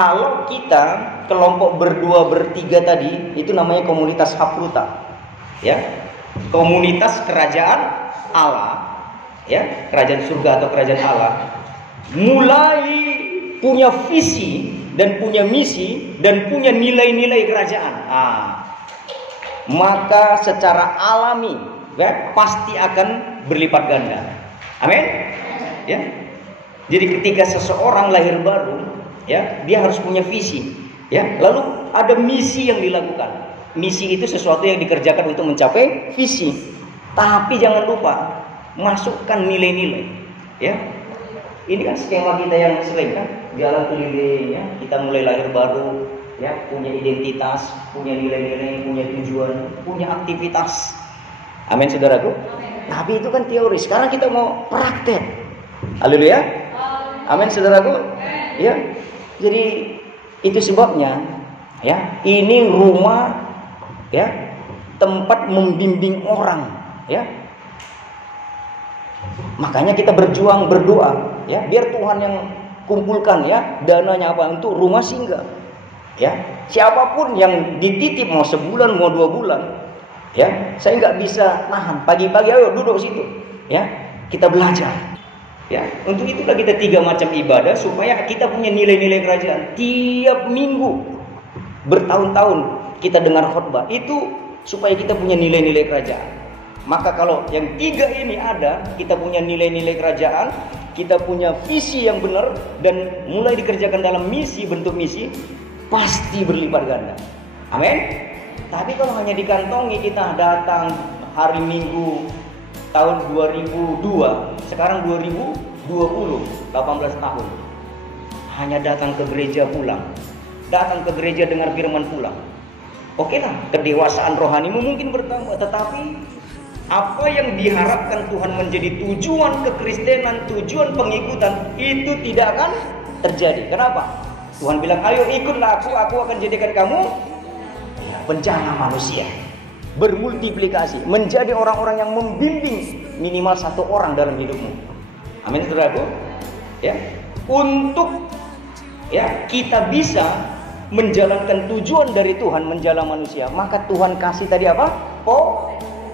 Kalau kita kelompok berdua bertiga tadi, itu namanya komunitas Hapruta, ya, komunitas kerajaan Allah, ya, kerajaan surga atau kerajaan Allah, mulai punya visi dan punya misi dan punya nilai-nilai kerajaan. Maka secara alami, ya, pasti akan berlipat ganda. Amin. Ya. Jadi ketika seseorang lahir baru, ya, dia harus punya visi, ya. Lalu ada misi yang dilakukan. Misi itu sesuatu yang dikerjakan untuk mencapai visi. Tapi jangan lupa masukkan nilai-nilai, ya. Ini kan skema kita yang sering kan, jalan keliling, ya. Kita mulai lahir baru, ya, punya identitas, punya nilai-nilai, punya tujuan, punya aktivitas. Amin, saudaraku. Tapi itu kan teori. Sekarang kita mau praktek. Haleluya. Amin, saudaraku. Ya. Jadi itu sebabnya, ya, ini rumah, ya, tempat membimbing orang, ya. Makanya kita berjuang berdoa, ya, biar Tuhan yang kumpulkan, ya, dananya apa untuk rumah singgah, ya. Siapapun yang dititip mau sebulan mau 2 bulan, ya, saya nggak bisa nahan. Pagi-pagi ayo duduk situ, ya, kita belajar. Ya, untuk itulah kita 3 macam ibadah supaya kita punya nilai-nilai kerajaan. Tiap minggu bertahun-tahun kita dengar khotbah itu supaya kita punya nilai-nilai kerajaan. Maka kalau yang 3 ini ada, kita punya nilai-nilai kerajaan, kita punya visi yang benar dan mulai dikerjakan dalam misi, bentuk misi, pasti berlipat ganda. Amin. Tapi kalau hanya dikantongi, kita datang hari Minggu tahun 2002, sekarang 2020, 18 tahun. Hanya datang ke gereja pulang. Datang ke gereja dengar firman pulang. Oke lah, kedewasaan rohanimu mungkin bertambah, tetapi apa yang diharapkan Tuhan menjadi tujuan kekristenan, tujuan pengikutan, itu tidak akan terjadi. Kenapa? Tuhan bilang, ayo ikutlah aku akan jadikan kamu bencana manusia, bermultiplikasi, menjadi orang-orang yang membimbing minimal 1 orang dalam hidupmu. Amin, saudaraku. Ya, untuk, ya, kita bisa menjalankan tujuan dari Tuhan menjala manusia, maka Tuhan kasih tadi apa?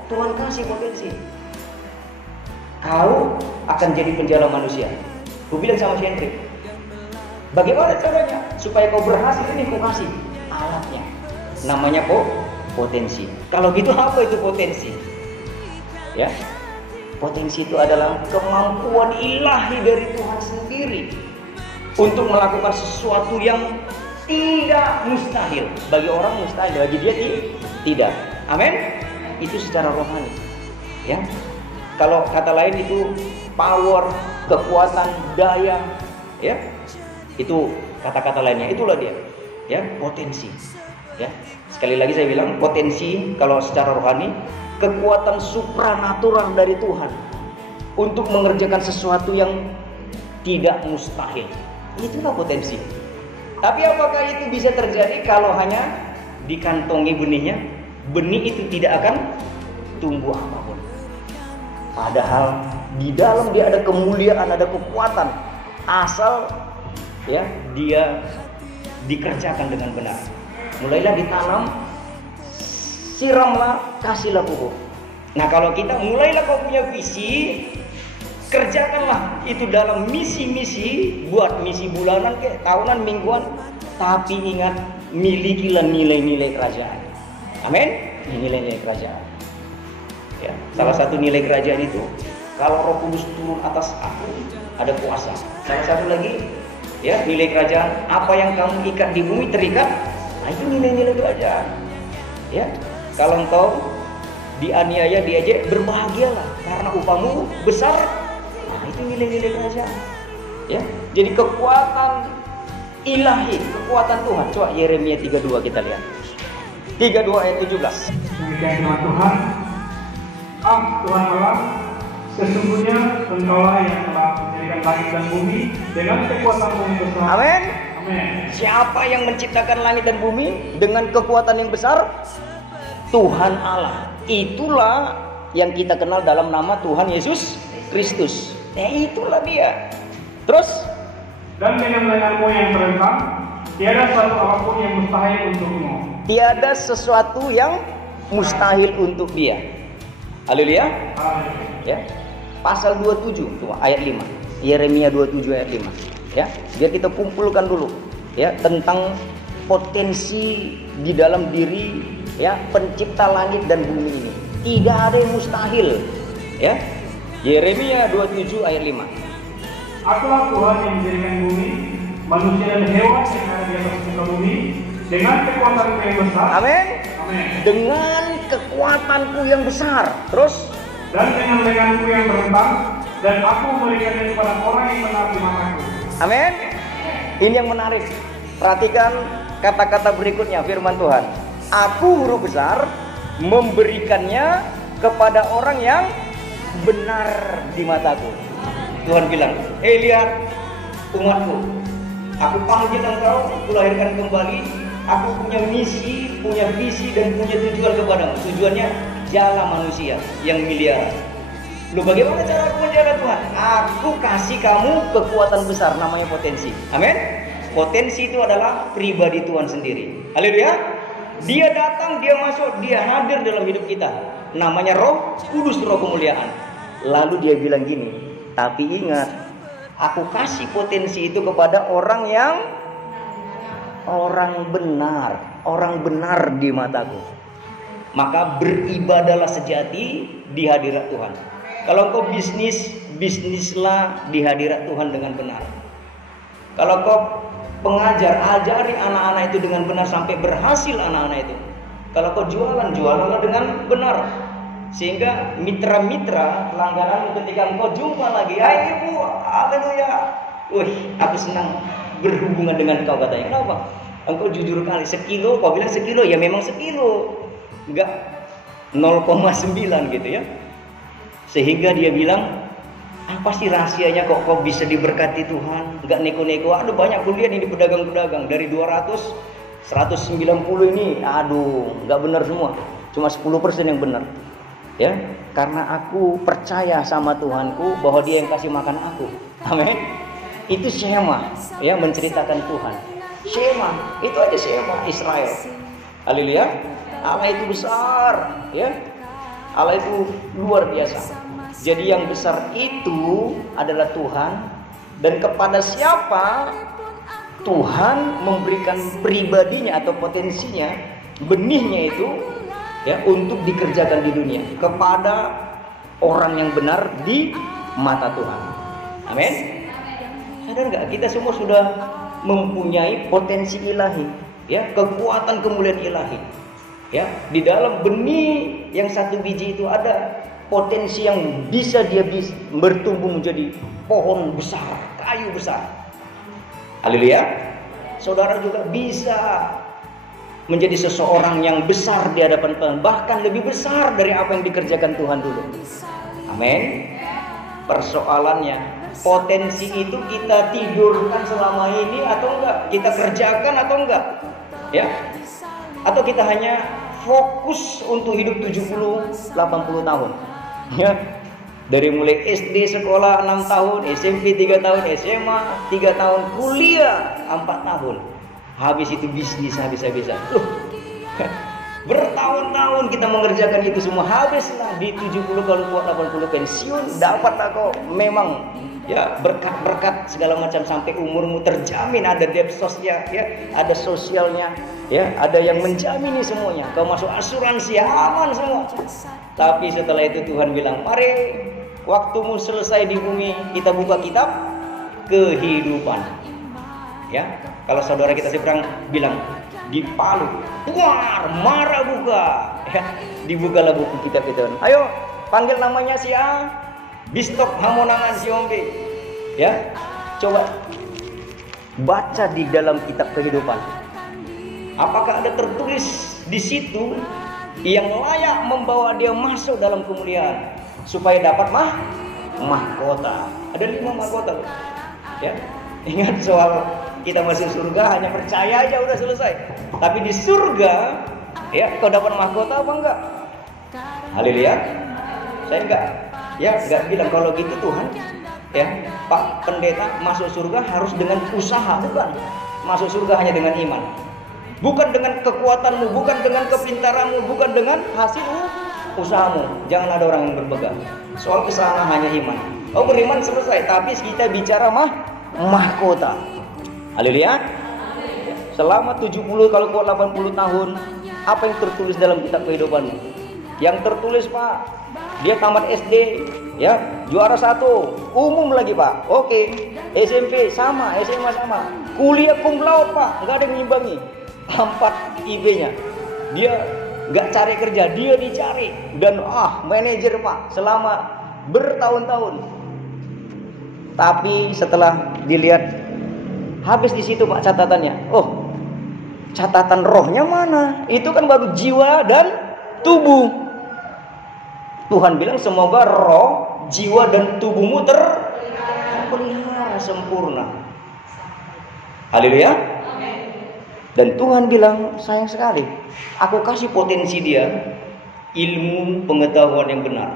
Tuhan kasih potensi. Kau akan jadi penjala manusia. Aku bilang sama si Hendrik, bagaimana caranya supaya kau berhasil? Ini kau kasih alatnya. Namanya potensi. Kalau gitu apa itu potensi? Ya, potensi itu adalah kemampuan ilahi dari Tuhan sendiri untuk melakukan sesuatu yang tidak mustahil. Bagi orang mustahil, bagi dia tidak. Amin. Itu secara rohani. Ya. Kalau kata lain itu power, kekuatan, daya, ya. Itu kata-kata lainnya. Itulah dia. Ya, potensi. Ya. Sekali lagi saya bilang, potensi kalau secara rohani, kekuatan supranatural dari Tuhan untuk mengerjakan sesuatu yang tidak mustahil. Itulah potensi. Tapi apakah itu bisa terjadi kalau hanya dikantongi benihnya? Benih itu tidak akan tumbuh apapun. Padahal di dalam dia ada kemuliaan, ada kekuatan, asal, ya, dia dikerjakan dengan benar. Mulailah ditanam, siramlah, kasihlah pupuk. Nah, kalau kita mulailah kau punya visi, kerjakanlah itu dalam misi-misi, buat misi bulanan, kayak tahunan, mingguan, tapi ingat, milikilah nilai-nilai kerajaan. Amin. Nilai-nilai kerajaan. Ya, salah satu nilai kerajaan itu, kalau Roh Kudus turun atas aku, ada kuasa. Salah satu lagi, ya, nilai kerajaan, apa yang kamu ikat di bumi terikat. Nah, itu nilai-nilai kerajaan. Ya, kalau engkau dianiaya, diejek, berbahagialah karena upahmu besar. Nah, itu nilai-nilai kerajaan. Ya, jadi kekuatan ilahi, kekuatan Tuhan. Coba Yeremia 32 kita lihat. 32 ayat 17. Demikian firman Tuhan. Tuhan Allah, sesungguhnya Engkaulah yang telah menjadikan langit dan bumi dengan kekuatan-Mu yang besar. Amin. Amin. Siapa yang menciptakan langit dan bumi dengan kekuatan yang besar? Tuhan Allah. Itulah yang kita kenal dalam nama Tuhan Yesus Kristus. Itulah dia. Terus, dan dengan lenganmu yang terentang tiada suatu apapun yang mustahil untukmu. Tiada sesuatu yang mustahil untuk dia. Haleluya. Ya. Pasal 27 tuh ayat 5. Yeremia 27 ayat 5. Ya, biar kita kumpulkan dulu ya tentang potensi di dalam diri ya pencipta langit dan bumi ini. Tidak ada yang mustahil. Ya. Yeremia 27 ayat 5. Akulah Tuhan yang menjadikan bumi, manusia dan hewan yang ada di atas muka bumi dengan kekuatanku yang besar. Amin. Amin. Dengan kekuatanku yang besar. Terus Dan dengan lenganku yang berentang, dan aku memberikannya kepada orang yang benar di mataku. amin. Ini yang menarik. Perhatikan kata-kata berikutnya firman Tuhan. Aku huruf besar memberikannya kepada orang yang benar di mataku. Tuhan bilang, lihat umatku, aku panggil engkau, kulahirkan kembali. Aku punya misi, punya visi dan punya tujuan kepadamu. Tujuannya jala manusia yang miliaran. Lu bagaimana cara aku menjala Tuhan? Aku kasih kamu kekuatan besar, namanya potensi. Amin. Potensi itu adalah pribadi Tuhan sendiri. Haleluya. Dia datang, dia masuk, dia hadir dalam hidup kita. Namanya Roh Kudus, Roh kemuliaan. Lalu dia bilang gini, tapi ingat, aku kasih potensi itu kepada orang benar di mataku. Maka beribadalah sejati di hadirat Tuhan. Kalau kau bisnislah di hadirat Tuhan dengan benar. Kalau kau pengajar, ajari anak-anak itu dengan benar sampai berhasil anak-anak itu. Kalau kau jualanlah dengan benar. Sehingga mitra-mitra langganan ketika engkau jumpa lagi, hai ibu, haleluya. Wih, aku senang berhubungan dengan kau, katanya. Kenapa? Engkau jujur kali, sekilo, kau bilang sekilo, ya memang sekilo. Enggak 0,9 gitu ya. Sehingga dia bilang, apa sih rahasianya kok kau bisa diberkati Tuhan? Enggak neko-neko. Aduh, banyak kuliah ini pedagang-pedagang dari 200 190 ini, aduh, enggak benar semua. Cuma 10% yang benar. Ya, karena aku percaya sama Tuhanku bahwa Dia yang kasih makan aku. Amin. Itu Shema, ya, menceritakan Tuhan. Shema, itu aja Shema Israel. Haleluya. Allah itu besar, ya. Allah itu luar biasa. Jadi yang besar itu adalah Tuhan, dan kepada siapa Tuhan memberikan pribadinya atau potensinya, benihnya itu ya untuk dikerjakan di dunia kepada orang yang benar di mata Tuhan. Amin. Sadar nggak, kita semua sudah mempunyai potensi ilahi, ya, kekuatan kemuliaan ilahi. Ya, di dalam benih yang satu biji itu ada potensi yang bisa bertumbuh menjadi pohon besar, kayu besar. Haleluya. Saudara juga bisa menjadi seseorang yang besar di hadapan Tuhan, bahkan lebih besar dari apa yang dikerjakan Tuhan dulu. Amin. Persoalannya, potensi itu kita tidurkan selama ini atau enggak? Kita kerjakan atau enggak? Ya? Atau kita hanya fokus untuk hidup 70-80 tahun? Ya. Dari mulai SD sekolah 6 tahun, SMP 3 tahun, SMA 3 tahun, kuliah 4 tahun. Habis itu bisnis habis-habisan. Bertahun-tahun kita mengerjakan itu semua, habislah di 70 kalau kuat 80 pensiun, dapat aku memang ya berkat-berkat segala macam sampai umurmu terjamin, ada depsosnya, ya, ada sosialnya, ya, ada yang menjamini semuanya. Kau masuk asuransi, aman semua. Tapi setelah itu Tuhan bilang, mari waktumu selesai di bumi, kita buka kitab kehidupan. Ya, kalau saudara kita seberang bilang di Palu, keluar, marah buka, ya, dibukalah buku kitab itu. Ayo panggil namanya si A, Bistok Hamonangan si Ombe, ya, coba baca di dalam kitab kehidupan. Apakah ada tertulis di situ yang layak membawa dia masuk dalam kemuliaan supaya dapat mahkota? Ada 5 mahkota, ya. Ingat soal kita masuk surga hanya percaya aja udah selesai. Tapi di surga, ya, kau dapat mahkota apa enggak? Haleluya. Saya enggak bilang kalau gitu Tuhan, ya, Pak Pendeta masuk surga harus dengan usaha, bukan. masuk surga hanya dengan iman. Bukan dengan kekuatanmu, bukan dengan kepintaranmu, bukan dengan hasil usahamu. Jangan ada orang yang berpegang. Soal kesana hanya iman. Oh, beriman selesai, tapi kita bicara mahkota. Haleluya. Selama 70 kalau kuat 80 tahun, apa yang tertulis dalam kitab kehidupanmu? Yang tertulis, Pak, dia tamat SD, ya, juara 1, umum lagi, Pak. Oke. SMP sama, SMA sama. Kuliah cum laude, Pak, enggak ada yang ngimbangi. 4 IB-nya. Dia nggak cari kerja, dia dicari. Dan manajer, Pak, selama bertahun-tahun. Tapi setelah dilihat, habis di situ, Pak, catatannya. Oh, catatan rohnya mana? Itu kan baru jiwa dan tubuh. Tuhan bilang semoga roh, jiwa dan tubuhmu terpelihara sempurna. Haleluya. Dan Tuhan bilang, sayang sekali, aku kasih potensi dia ilmu pengetahuan yang benar.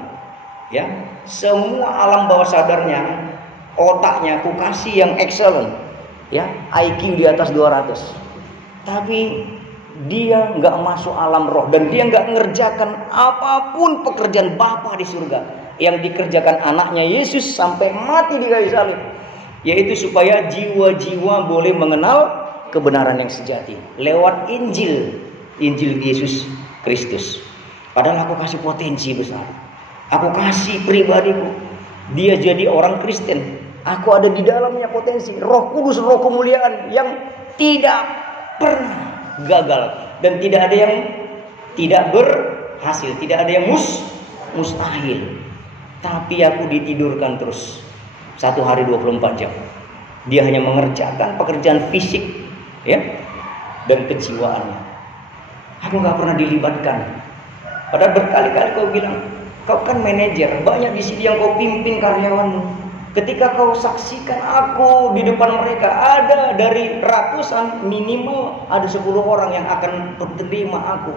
Ya, semua alam bawah sadarnya, otaknya aku kasih yang excellent. Ya, IQ di atas 200. Tapi dia nggak masuk alam roh dan dia nggak ngerjakan apapun pekerjaan Bapa di surga yang dikerjakan anaknya Yesus sampai mati di kayu salib, yaitu supaya jiwa-jiwa boleh mengenal kebenaran yang sejati lewat Injil Yesus Kristus. Padahal aku kasih potensi besar, aku kasih pribadiku, dia jadi orang Kristen, aku ada di dalamnya potensi Roh Kudus, Roh kemuliaan yang tidak pernah gagal dan tidak ada yang tidak berhasil, tidak ada yang mustahil. Tapi aku ditidurkan terus 1 hari 24 jam. Dia hanya mengerjakan pekerjaan fisik, ya, dan kejiwaannya. Aku nggak pernah dilibatkan. Padahal berkali-kali kau bilang, kau kan manajer, banyak di sini yang kau pimpin karyawanmu. Ketika kau saksikan aku di depan mereka, ada dari ratusan, minimal ada 10 orang yang akan menerima aku,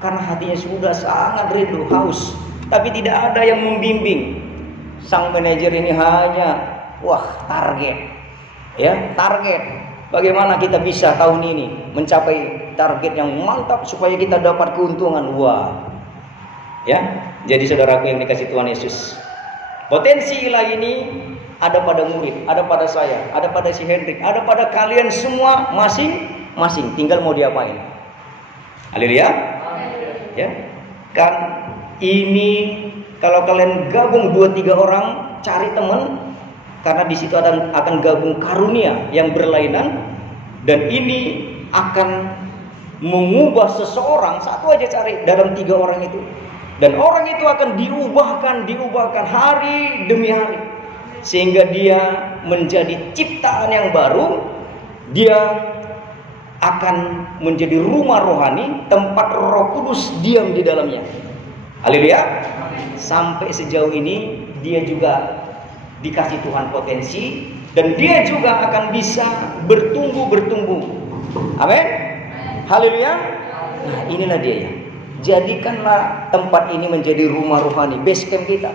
karena hatinya sudah sangat rindu, haus, tapi tidak ada yang membimbing. Sang manajer ini hanya target, ya, target. Bagaimana kita bisa tahun ini mencapai target yang mantap supaya kita dapat keuntungan. Ya, jadi saudaraku yang dikasih Tuhan Yesus, potensi ilahi ini ada pada murid, ada pada saya, ada pada si Hendrik, ada pada kalian semua masing-masing. Tinggal mau diapain. Haleluya. Ya, kan ini kalau kalian gabung 2-3 orang, cari teman, karena di situ akan gabung karunia yang berlainan, dan ini akan mengubah seseorang. Satu aja cari dalam 3 orang itu, dan orang itu akan diubahkan hari demi hari, sehingga dia menjadi ciptaan yang baru. Dia akan menjadi rumah rohani, tempat Roh Kudus diam di dalamnya. Haleluya. Sampai sejauh ini dia juga dikasih Tuhan potensi, dan dia juga akan bisa bertumbuh. Amin. Haleluya. Nah, inilah dia ya. Jadikanlah tempat ini menjadi rumah rohani, base camp kita.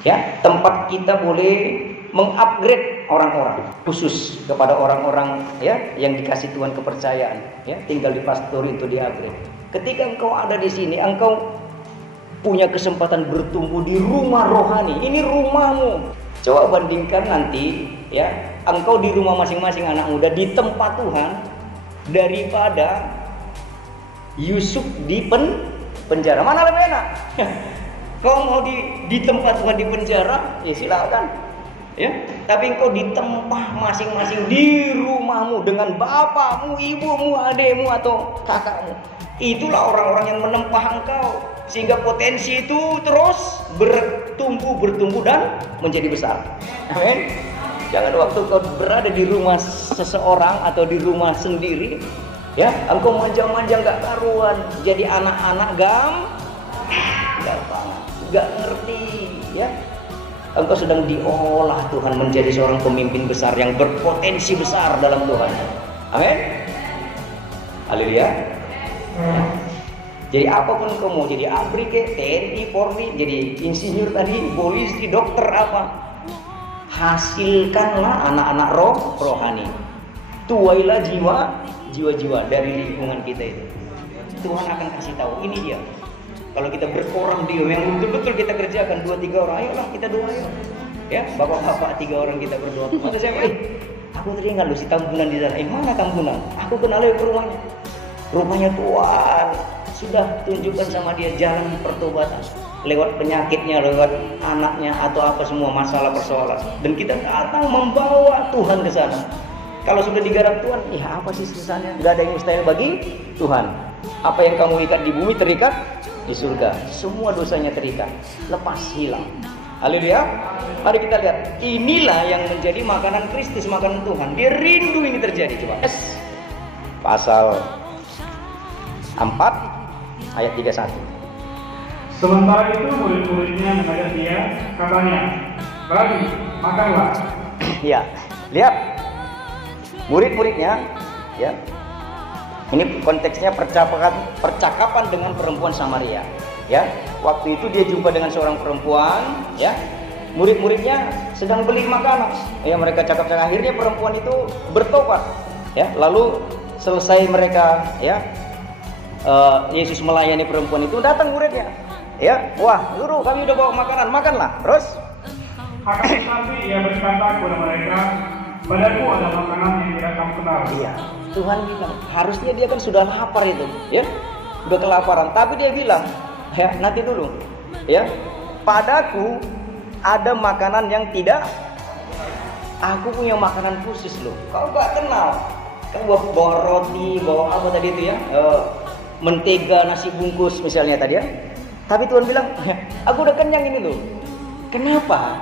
Ya, tempat kita boleh mengupgrade orang-orang, khusus kepada orang-orang, ya, yang dikasih Tuhan kepercayaan, ya, tinggal di pastori untuk di-upgrade. Ketika engkau ada di sini, engkau punya kesempatan bertumbuh di rumah rohani. Ini rumahmu. Coba bandingkan nanti, ya, engkau di rumah masing-masing anak muda di tempat Tuhan, daripada Yusuf di penjara. Mana lebih enak? Kau mau di tempat Tuhan di penjara, ya silakan, ya. Tapi engkau di tempat masing-masing di rumahmu dengan bapakmu, ibumu, adekmu atau kakakmu. Itulah orang-orang yang menempah engkau, sehingga potensi itu terus bertumbuh dan menjadi besar. Amin. Jangan waktu kau berada di rumah seseorang atau di rumah sendiri, ya, engkau manja-manja gak karuan, jadi anak-anak gampang, gak ngerti, ya. Engkau sedang diolah Tuhan menjadi seorang pemimpin besar yang berpotensi besar dalam Tuhan. Amin. Haleluya. Jadi apapun kau mau, jadi ABRI, TNI, Polri, jadi insinyur tadi, polisi, dokter, apa, hasilkanlah anak-anak rohani. Tuailah jiwa-jiwa dari lingkungan kita itu. Tuhan akan kasih tahu, ini dia. Kalau kita berkorang dia yang betul-betul kita kerjakan 2-3 orang, ayolah kita doa yuk. Ya, bapak-bapak 3 orang kita berdoa. Maka saya, aku teringat lu si Tambunan di sana. Mana Tambunan? Aku kenal ke rumahnya. Rumahnya Tuhan sudah tunjukkan sama dia jalan pertobatan. Lewat penyakitnya, lewat anaknya atau apa semua masalah persoalan. Dan kita datang membawa Tuhan ke sana. Kalau sudah digarap Tuhan, ya apa sih susahnya? Gak ada yang mustahil bagi Tuhan. Apa yang kamu ikat di bumi terikat di surga. Semua dosanya terikat, lepas, hilang. Haleluya. Mari kita lihat. Inilah yang menjadi makanan Kristus, makanan Tuhan. Dia rindu ini terjadi. Coba. Pasal 4 ayat 31. Sementara itu murid-muridnya mengajak dia, katanya, "Rabi, makanlah." Ya, lihat. Murid-muridnya, ya. Ini konteksnya percakapan dengan perempuan Samaria, ya. Waktu itu dia jumpa dengan seorang perempuan, ya. Murid-muridnya sedang beli makanan. Ya, mereka cakap-cakap, akhirnya perempuan itu bertobat, ya. Lalu selesai mereka, ya, Yesus melayani perempuan itu, datang muridnya. Ya, wah, guru, kami udah bawa makanan, makanlah. Terus akan tetapi ia berkata kepada mereka, "Padaku ada makanan yang tidak kamu kenal." Iya, Tuhan bilang, harusnya dia kan sudah lapar itu, ya, udah kelaparan. Tapi dia bilang, ya, nanti dulu, ya, padaku ada makanan yang tidak, aku punya makanan khusus loh. Kau gak kenal. Kau bawa roti, bawa apa tadi itu ya, mentega, nasi bungkus misalnya tadi ya. Tapi Tuhan bilang, aku udah kenyang ini loh. Kenapa?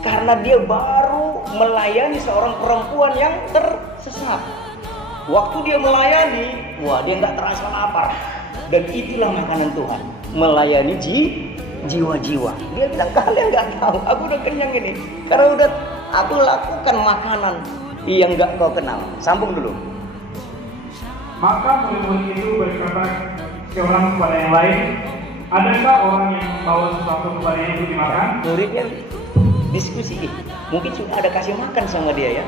Karena dia baru melayani seorang perempuan yang tersesat. Waktu dia melayani, wah, dia nggak terasa lapar. Dan itulah makanan Tuhan, melayani jiwa-jiwa. Dia bilang, kalian nggak tahu, aku udah kenyang ini. Karena udah aku lakukan makanan yang nggak kau kenal. Sambung dulu. Maka murid-murid itu berkata seorang kepada yang lain, "Adakah orang yang membawa sesuatu kepada yang itu dimakan?" Muridnya diskusi, mungkin sudah ada kasih makan sama dia ya.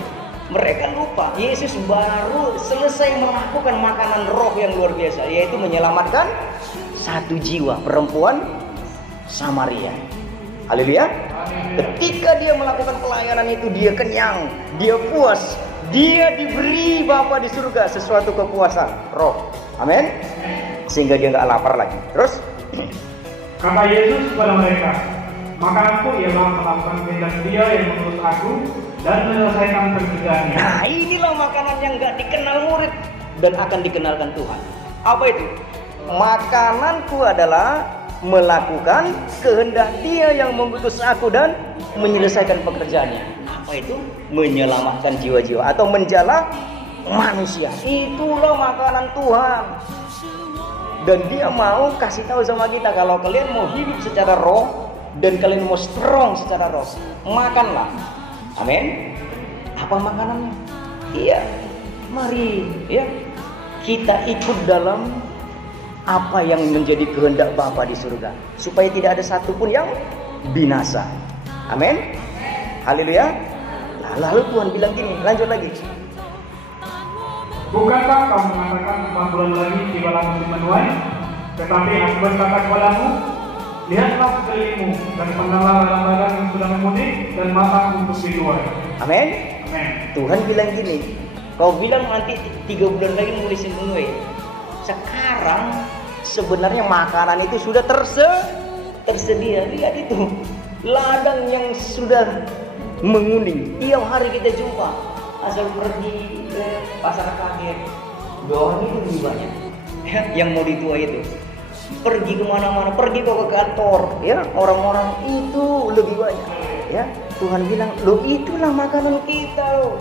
Mereka lupa, Yesus baru selesai melakukan makanan roh yang luar biasa, yaitu menyelamatkan satu jiwa, perempuan Samaria. Haleluya. Ketika dia melakukan pelayanan itu, dia kenyang, dia puas, dia diberi Bapa di surga sesuatu kepuasan roh. Amin. Sehingga dia nggak lapar lagi. Terus kata Yesus kepada mereka, "Makananku ialah melakukan kehendak Dia yang mengutus aku dan menyelesaikan pekerjaannya." Nah, inilah makanan yang nggak dikenal murid dan akan dikenalkan Tuhan. Apa itu? Makananku adalah melakukan kehendak Dia yang mengutus aku dan menyelesaikan pekerjaannya. Apa itu? Menyelamatkan jiwa-jiwa atau menjala manusia. Itulah makanan Tuhan. Dan dia mau kasih tahu sama kita, kalau kalian mau hidup secara roh dan kalian mau strong secara roh, makanlah. Amin. Apa makanannya? Iya, mari ya kita ikut dalam apa yang menjadi kehendak Bapa di surga, supaya tidak ada satupun yang binasa. Amin. Haleluya. Lalu Tuhan bilang gini, lanjut lagi. "Bukankah kamu mengatakan 4 bulan lagi tibalah musim menuai? Tetapi aku berkata kepadamu, lihatlah sekelilingmu dan pandanglah ladang-ladang yang sudah memudik dan matang untuk dituai." Amin. Amin. Tuhan bilang gini, kau bilang nanti 3 bulan lagi musim menuai. Sekarang sebenarnya makanan itu sudah tersedia. Lihat itu, ladang yang sudah menguning. Tiap hari kita jumpa. Asal pergi ke pasar kaget, doang itu lebih banyak ya, yang mau dituai itu. Pergi kemana-mana, pergi kok ke kantor, ya, orang-orang itu lebih banyak. Ya, Tuhan bilang, lo itulah makanan kita lo.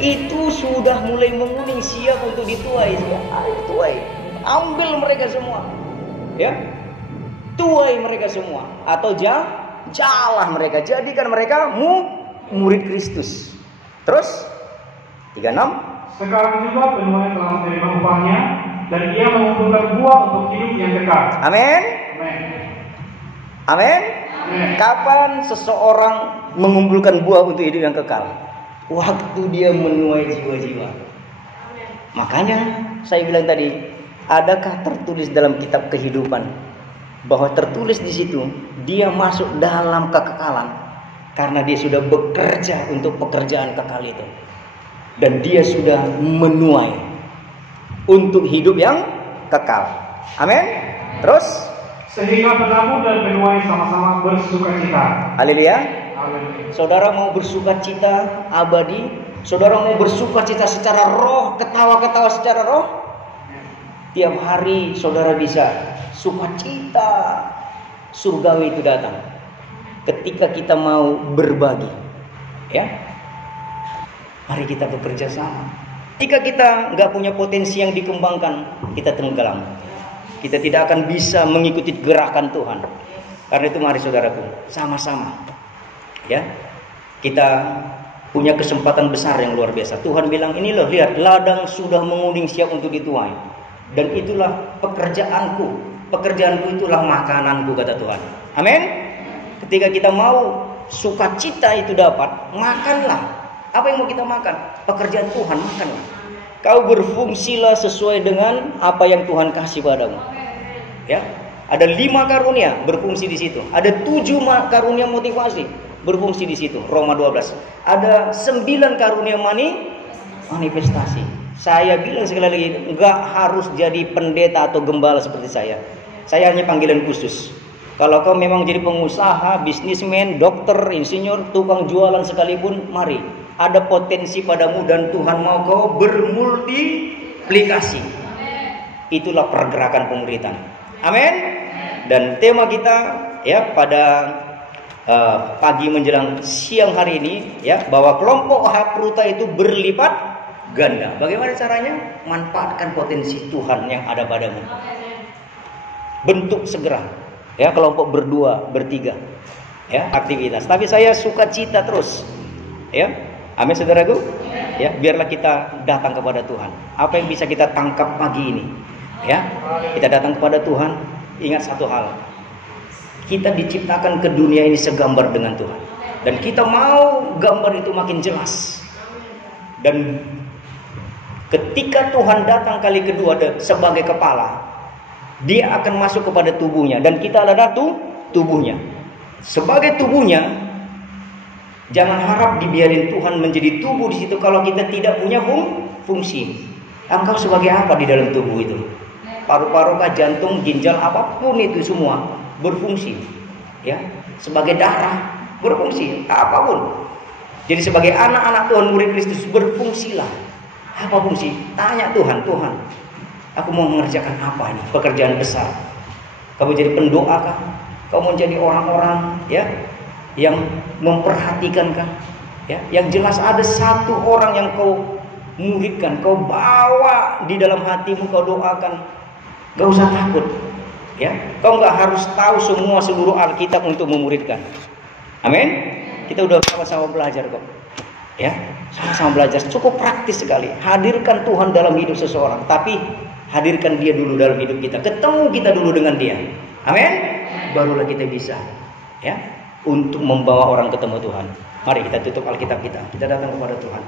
Itu sudah mulai menguning, siap untuk dituai. Ayo tuai, ambil mereka semua, ya, tuai mereka semua, atau jalah mereka, jadikan mereka murid Kristus. Terus 36. "Sekarang juga penuai telah menerima upahnya dan ia mengumpulkan buah untuk hidup yang kekal." Amin. Amin. Amin. Amin. Kapan seseorang mengumpulkan buah untuk hidup yang kekal? waktu dia menuai jiwa-jiwa. Makanya saya bilang tadi, adakah tertulis dalam kitab kehidupan bahwa tertulis di situ dia masuk dalam kekekalan karena dia sudah bekerja untuk pekerjaan kekal itu, dan dia sudah menuai untuk hidup yang kekal. Amin. Terus sehingga penabur dan penuai sama-sama bersukacita. Haleluya. Saudara mau bersukacita abadi, saudara mau bersukacita secara roh, ketawa-ketawa secara roh, tiap hari saudara bisa sukacita surgawi itu datang ketika kita mau berbagi. Ya, mari kita bekerja sama. Jika kita nggak punya potensi yang dikembangkan, kita tenggelam. Kita tidak akan bisa mengikuti gerakan Tuhan. Karena itu mari saudaraku, sama-sama, ya, kita punya kesempatan besar yang luar biasa. Tuhan bilang, ini loh, lihat, ladang sudah menguning siap untuk dituai. Dan itulah pekerjaanku. Pekerjaanku itulah makananku, kata Tuhan. Amin. Ketika kita mau sukacita itu dapat, makanlah. Apa yang mau kita makan? Pekerjaan Tuhan, makanlah. Kau berfungsilah sesuai dengan apa yang Tuhan kasih padamu. Ya, ada 5 karunia berfungsi di situ. Ada 7 karunia motivasi berfungsi di situ. Roma 12. Ada 9 karunia manifestasi. Saya bilang sekali lagi, enggak harus jadi pendeta atau gembala seperti saya. Saya hanya panggilan khusus. Kalau kau memang jadi pengusaha, bisnismen, dokter, insinyur, tukang jualan sekalipun, mari. Ada potensi padamu dan Tuhan mau kau bermultiplikasi. Itulah pergerakan pemuritan. Amin. Dan tema kita, ya, pada pagi menjelang siang hari ini, ya, bahwa kelompok Hapruta itu berlipat ganda. Bagaimana caranya? Manfaatkan potensi Tuhan yang ada padamu. Bentuk segera, ya, kelompok berdua, bertiga, ya, aktivitas. Tapi saya suka cita terus, ya. Amin, saudaraku. Ya, biarlah kita datang kepada Tuhan. Apa yang bisa kita tangkap pagi ini? Ya, kita datang kepada Tuhan. Ingat satu hal, kita diciptakan ke dunia ini segambar dengan Tuhan, dan kita mau gambar itu makin jelas. Dan ketika Tuhan datang kali kedua sebagai kepala, Dia akan masuk kepada tubuhnya, dan kita adalah tubuhnya. Sebagai tubuhnya, jangan harap dibiarin Tuhan menjadi tubuh di situ kalau kita tidak punya fungsi. Engkau sebagai apa di dalam tubuh itu? Paru-paru kah, jantung, ginjal, apapun itu semua berfungsi. Ya, sebagai darah berfungsi, apapun. Jadi sebagai anak-anak Tuhan, murid Kristus, berfungsilah. Apa fungsi? Tanya Tuhan, Tuhan, aku mau mengerjakan apa ini? Pekerjaan besar. Kamu jadi pendoa kah? Kamu menjadi orang-orang, ya, yang memperhatikan kah? Ya, yang jelas ada satu orang yang kau muridkan, kau bawa di dalam hatimu, kau doakan. Gak usah takut, ya. Kau gak harus tahu semua seluruh Alkitab untuk memuridkan. Amin. Kita udah sama-sama belajar kok, ya, sama-sama belajar. Cukup praktis sekali. Hadirkan Tuhan dalam hidup seseorang, tapi hadirkan Dia dulu dalam hidup kita. Ketemu kita dulu dengan Dia. Amin. Barulah kita bisa, ya, untuk membawa orang ketemu Tuhan. Mari kita tutup Alkitab kita. Kita datang kepada Tuhan.